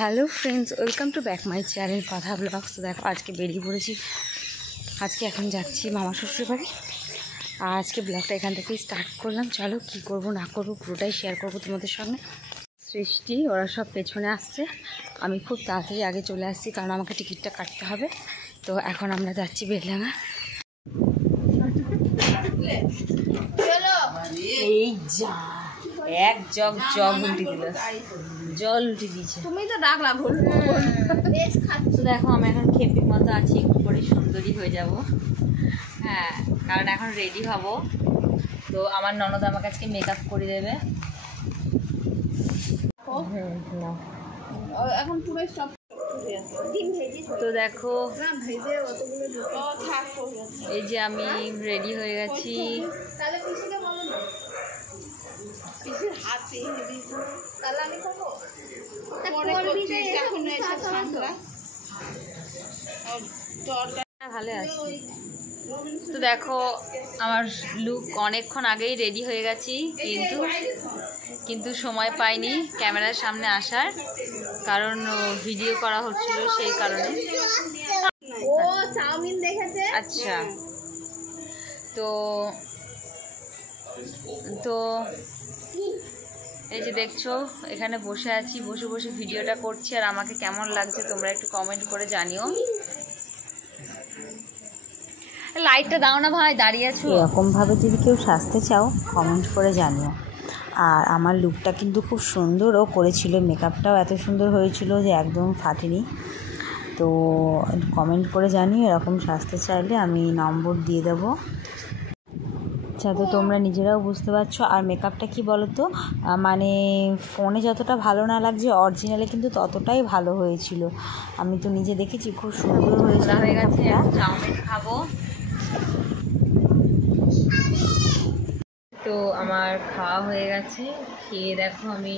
Hello friends, welcome to back my channel কথা blogs. তো দেখো আজকে বেরিয়ে পড়েছি। আজকে এখন যাচ্ছি মামা শ্বশুর বাড়ি। আর আজকে ব্লগটা এখান থেকেই স্টার্ট করলাম। চলো কি করব না করব পুরোটাই শেয়ার করবো তোমাদের সঙ্গে। সৃষ্টি ওরা সব পেছনে আসছে, আমি খুব তাড়াতাড়ি আগে চলে আসছি কারণ আমাকে টিকিটটা কাটতে হবে। তো এখন আমরা যাচ্ছি বেলডাঙা। এই যা এক জগ উল্টে দিল, জল উল্টে দিয়েছে। তুমি তো ডাকলা ভুল। তো দেখো আমি এখন খেপির মতো আছি, একটু পরে সুন্দরী হয়ে যাব। হ্যাঁ, কারণ এখন রেডি হব। তো আমার ননদ আমাকে আজকে মেকআপ করে দেবে। এখন পুরো সব তো দেখো এই যে আমি রেডি হয়ে গেছি। তাহলে পিসিকে বলো না, পিসির হাত দিয়ে দিয়েছো তাহলে আমি খাবো। মনে করছি এখন এসে ঠান্ডা ভালো আছে। তো দেখো আমার লুক অনেকক্ষণ আগেই রেডি হয়ে গেছি, কিন্তু সময় পাইনি ক্যামেরার সামনে আসার, কারণ ভিডিও করা হচ্ছিল সেই কারণে। ও চাউমিন দেখেছে। আচ্ছা, তো তো এই যে দেখছো এখানে বসে আছি, বসে বসে ভিডিওটা করছি। আর আমাকে কেমন লাগছে তোমরা একটু কমেন্ট করে জানিও। লাইটটা দাও না ভাই, দাঁড়িয়ে আছো। এরকমভাবে যদি কেউ সাজতে চাও কমেন্ট করে জানিও। আর আমার লুকটা কিন্তু খুব সুন্দরও করেছিল, মেকআপটাও এত সুন্দর হয়েছিল যে একদম ফাটেনি। তো কমেন্ট করে জানিও, এরকম সাজতে চাইলে আমি নম্বর দিয়ে দেবো। আচ্ছা, তো তোমরা নিজেরাও বুঝতে পারছো। আর মেকআপটা কি বলো তো, মানে ফোনে যতটা ভালো না লাগছে অরিজিনালে কিন্তু ততটাই ভালো হয়েছিল। আমি তো নিজে দেখেছি, খুব সুন্দর হয়েছিল। হয়ে গেছে, চাউমিন খাবো। তো আমার খাওয়া হয়ে গেছে, খেয়ে দেখো আমি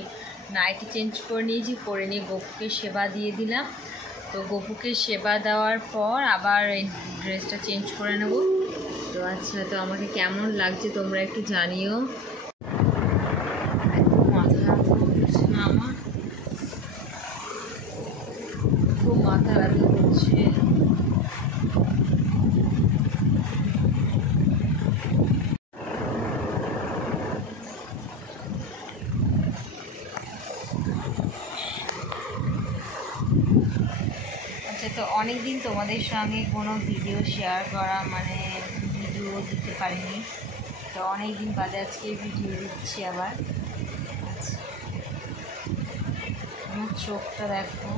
নাইটি চেঞ্জ করে নিয়েছি, করে নিয়ে গপুকে সেবা দিয়ে দিলাম। তো গপুকে সেবা দেওয়ার পর আবার এই ড্রেসটা চেঞ্জ করে নেব। তো আচ্ছা, তো আমাকে কেমন লাগছে তোমরা একটু জানিও। একদম মাথা ব্যথা করছে না, আমার খুব মাথা ব্যথা করছে। আচ্ছা, তো অনেক দিন তোমাদের সঙ্গে কোনো ভিডিও শেয়ার করা মানে ভিডিও দিতে পারিনি, তো অনেক দিন বাদে আজকে ভিডিও দিচ্ছি আবার। আচ্ছা, আমার চোখটা দেখো।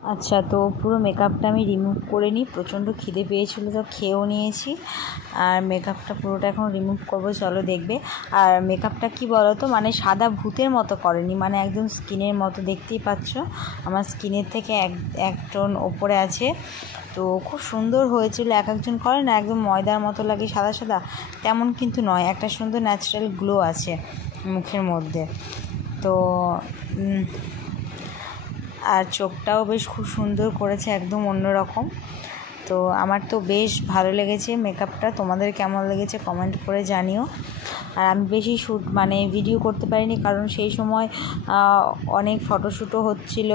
আচ্ছা, তো পুরো মেকআপটা আমি রিমুভ করে নিই। প্রচণ্ড খিদে পেয়েছিল, তো খেয়েও নিয়েছি। আর মেকআপটা পুরোটা এখন রিমুভ করবো, চলো দেখবে। আর মেকআপটা কি বলো তো, মানে সাদা ভূতের মতো করেনি, মানে একদম স্কিনের মতো, দেখতেই পাচ্ছ আমার স্কিনের থেকে এক টোন ওপরে আছে। তো খুব সুন্দর হয়েছিল। একজন করে না একদম ময়দার মতো লাগে সাদা সাদা, তেমন কিন্তু নয়, একটা সুন্দর ন্যাচারাল গ্লো আছে মুখের মধ্যে। তো আর চোখটাও বেশ খুব সুন্দর করেছে, একদম অন্যরকম। তো আমার তো বেশ ভালো লেগেছে মেকআপটা। তোমাদের কেমন লেগেছে কমেন্ট করে জানিও। আর আমি বেশি ভিডিও করতে পারিনি, কারণ সেই সময় অনেক ফটোশ্যুটও হচ্ছিল,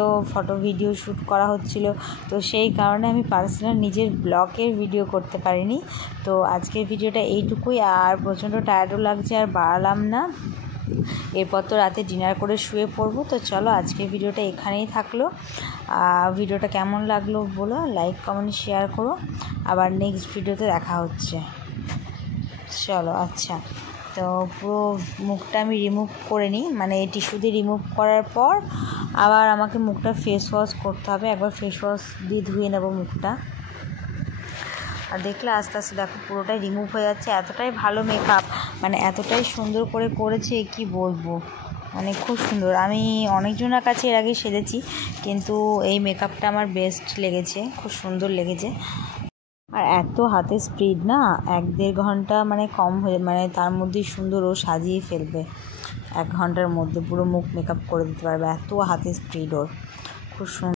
ভিডিও শ্যুট করা হচ্ছিল। তো সেই কারণে আমি পার্সোনাল নিজের ব্লগের ভিডিও করতে পারিনি। তো আজকের ভিডিওটা এইটুকুই। আর প্রচণ্ড টায়ার্ডও লাগছে, আর বাড়ালাম না। এরপর তো রাতে ডিনার করে শুয়ে পড়বো। তো চলো আজকের ভিডিওটা এখানেই থাকলো। ভিডিওটা কেমন লাগলো বলো, লাইক কমেন্ট শেয়ার করো। আবার নেক্সট ভিডিওতে দেখা হচ্ছে। চলো, আচ্ছা, তো পুরো মুখটা আমি রিমুভ করে নিই, মানে টিস্যু দিয়ে রিমুভ করার পর আবার আমাকে মুখটা ফেস ওয়াশ করতে হবে। একবার ফেস ওয়াশ দিয়ে ধুয়ে নেবো মুখটা। আর দেখলে আস্তে আস্তে দেখো পুরোটাই রিমুভ হয়ে যাচ্ছে। এতটাই ভালো মেকআপ, মানে এতটাই সুন্দর করে করেছে কি বলবো, মানে খুব সুন্দর। আমি অনেকজনের কাছে এর আগে সেজেছি, কিন্তু এই মেকআপটা আমার বেস্ট লেগেছে, খুব সুন্দর লেগেছে। আর এত হাতে স্পিড না, 1-1.5 ঘন্টা মানে কম হয়ে, মানে তার মধ্যেই সুন্দর ও সাজিয়ে ফেলবে। 1 ঘন্টার মধ্যে পুরো মুখ মেকআপ করে দিতে পারবে, এত হাতে স্পিড ওর, খুব সুন্দর।